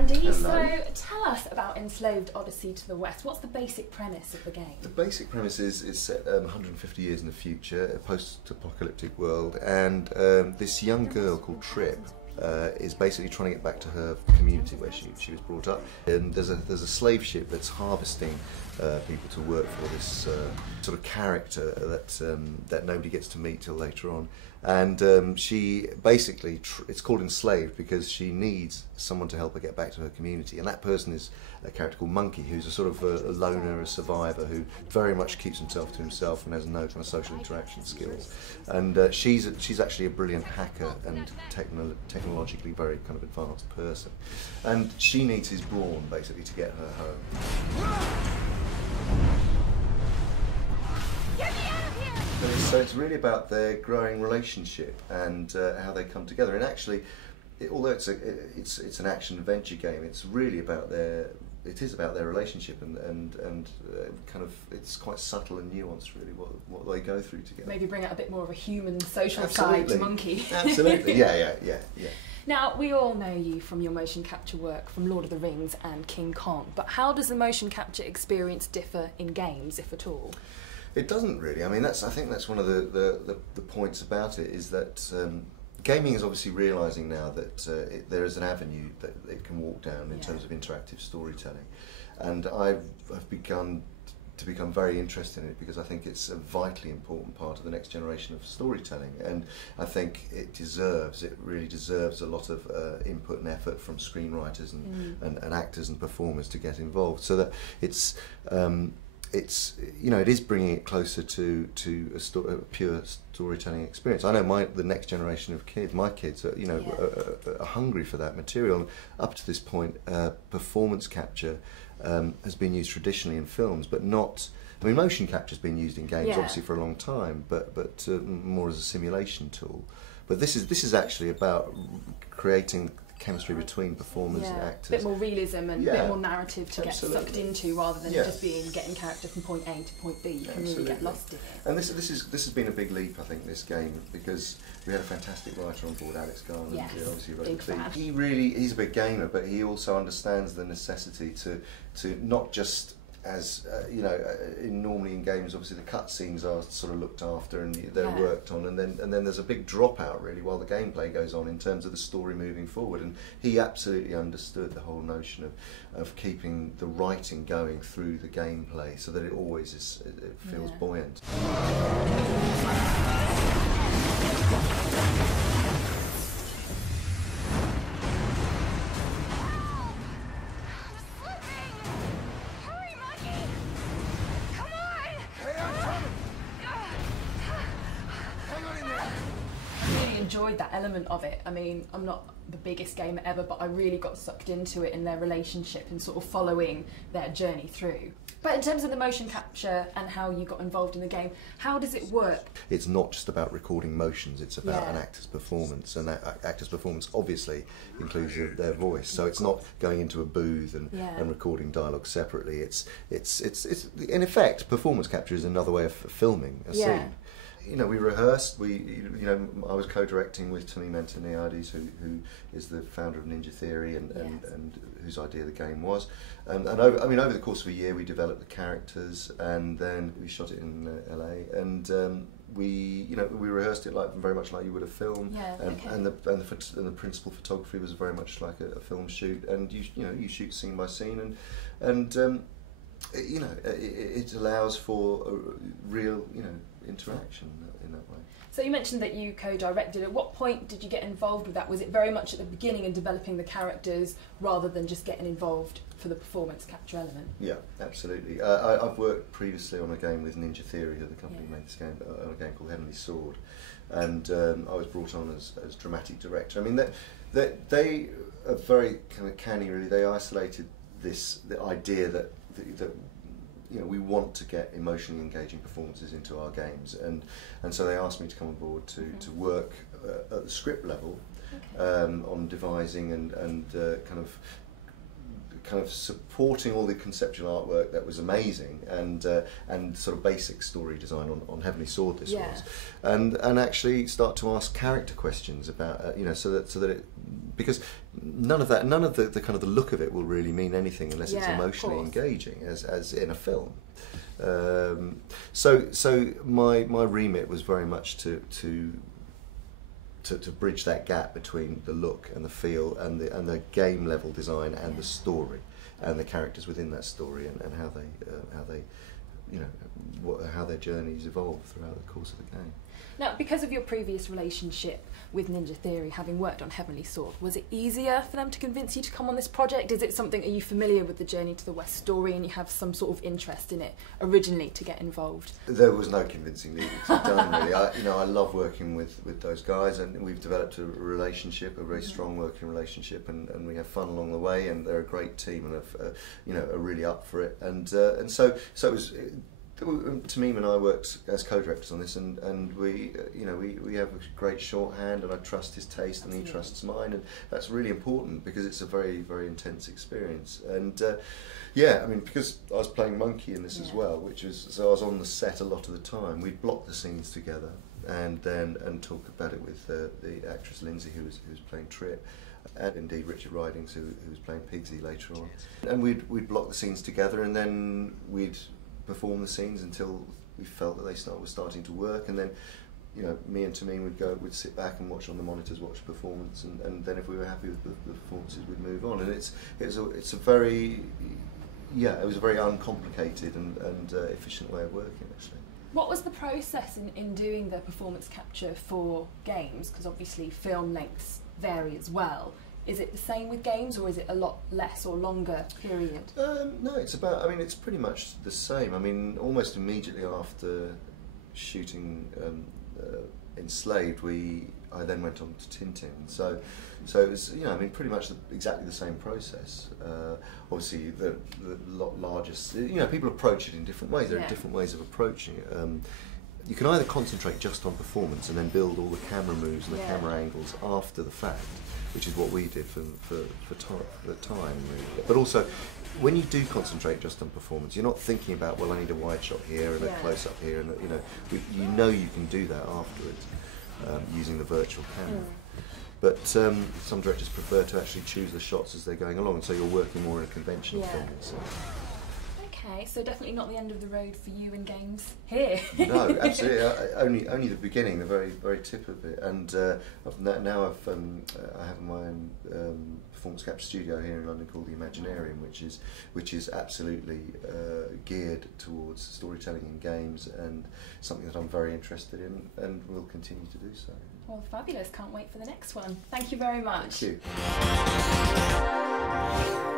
Andy. Hello. So tell us about Enslaved Odyssey to the West. What's the basic premise of the game? The basic premise is it's set 150 years in the future, a post-apocalyptic world, and this young girl called Trip is basically trying to get back to her community where she was brought up. And there's a slave ship that's harvesting people to work for this sort of character that nobody gets to meet till later on. And she basically, it's called Enslaved because she needs someone to help her get back to her community. And that person is a character called Monkey, who's a sort of a loner, a survivor, who very much keeps himself to himself and has no kind of social interaction skills. And she's actually a brilliant hacker and technologically very kind of advanced person. And she needs his brawn, basically, to get her home. So it's really about their growing relationship and how they come together. And actually, although it's an action adventure game, it's really about their relationship and kind of it's quite subtle and nuanced really what they go through together. Maybe bring out a bit more of a human social side to Monkey. Absolutely, yeah. Now, we all know you from your motion capture work from Lord of the Rings and King Kong, but how does the motion capture experience differ in games, if at all? It doesn't really. I mean, I think that's one of the points about it, is that gaming is obviously realising now that there is an avenue that it can walk down in terms of interactive storytelling, and I've begun to become very interested in it because I think it's a vitally important part of the next generation of storytelling, and I think it really deserves a lot of input and effort from screenwriters and actors and performers to get involved, so that it is bringing it closer to a pure storytelling experience. I know the next generation of kids, my kids, are hungry for that material. Up to this point, performance capture has been used traditionally in films, but not. I mean, motion capture has been used in games obviously for a long time, but more as a simulation tool. But this is actually about creating chemistry between performers and actors. A bit more realism and a bit more narrative to get sucked into, rather than just getting character from point A to point B. You can really get lost in it. And this has been a big leap, I think, this game, because we had a fantastic writer on board, Alex Garland, who obviously wrote the theme. He's a big gamer, but he also understands the necessity to not just as normally in games, obviously the cutscenes are sort of looked after and they're worked on, and then there's a big dropout really while the gameplay goes on in terms of the story moving forward. And he absolutely understood the whole notion of keeping the writing going through the gameplay so that it always feels buoyant. Enjoyed that element of it. I mean, I'm not the biggest gamer ever, but I really got sucked into it in their relationship and sort of following their journey through. But in terms of the motion capture and how you got involved in the game, how does it work? It's not just about recording motions, it's about an actor's performance, and that actor's performance obviously includes their voice. So it's not going into a booth and recording dialogue separately. It's in effect, performance capture is another way of filming a scene. We rehearsed. I was co-directing with Tony Manteniades, who is the founder of Ninja Theory and whose idea the game was. And over the course of a year, we developed the characters, and then we shot it in LA. And we rehearsed it very much like you would a film. And the principal photography was very much like a film shoot. And you shoot scene by scene, and it allows for a real interaction in that way. So you mentioned that you co-directed. At what point did you get involved with that? Was it very much at the beginning in developing the characters rather than just getting involved for the performance capture element? Yeah, absolutely. I've worked previously on a game with Ninja Theory, who the company made this game, on a game called Heavenly Sword, and I was brought on as dramatic director. I mean, they are very kind of canny, really. They isolated the idea that we want to get emotionally engaging performances into our games, and so they asked me to come on board to work at the script level on devising and kind of kind of supporting all the conceptual artwork that was amazing, and sort of basic story design on Heavenly Sword this was, and actually start to ask character questions about you know, so that it, because none of the kind of the look of it will really mean anything unless it's emotionally engaging as in a film. So my remit was very much to bridge that gap between the look and the feel and the game level design and the story and the characters within that story, and how they you know, how their journeys evolve throughout the course of the game. Now, because of your previous relationship with Ninja Theory, having worked on Heavenly Sword, was it easier for them to convince you to come on this project? Is it something, are you familiar with the Journey to the West story and you have some sort of interest in it originally to get involved? There was no convincing needed to be done, really. I love working with those guys, and we've developed a relationship, a very strong working relationship, and we have fun along the way, and they're a great team and you know, are really up for it, and so it was. Tamim and I worked as co-directors on this, and we, you know, we have a great shorthand, and I trust his taste and he trusts mine, and that's really important because it's a very, very intense experience. And yeah, I mean, because I was playing Monkey in this as well, which was, so I was on the set a lot of the time. We'd block the scenes together and talk about it with the actress Lindsay who was playing Trip, and indeed Richard Ridings who was playing Pigsy later on. And we'd block the scenes together, and then we'd perform the scenes until we felt that they were starting to work, and then, you know, me and Tamim would sit back and watch on the monitors, watch performance, and then if we were happy with the performances, we'd move on. And it's a very, it was a very uncomplicated and efficient way of working, actually. What was the process in doing the performance capture for games? Because obviously film lengths vary as well. Is it the same with games, or is it a lot less or longer period? No, it's about, I mean, it's pretty much the same. I mean, almost immediately after shooting Enslaved, I then went on to Tintin. So it was, you know, I mean, pretty much exactly the same process. Obviously, the largest, you know, people approach it in different ways. There are different ways of approaching it. You can either concentrate just on performance and then build all the camera moves and the camera angles after the fact, which is what we did for the time, really. But also, when you do concentrate just on performance, you're not thinking about, well, I need a wide shot here and a close up here, and you know you can do that afterwards using the virtual camera. But some directors prefer to actually choose the shots as they're going along, and so you're working more in a conventional film. So. Okay, so definitely not the end of the road for you in games here. No, absolutely. Only the beginning, the very, very tip of it. And now I have my own performance capture studio here in London called the Imaginarium, which is absolutely geared towards storytelling in games, and something that I'm very interested in, and will continue to do so. Well, fabulous! Can't wait for the next one. Thank you very much. Thank you.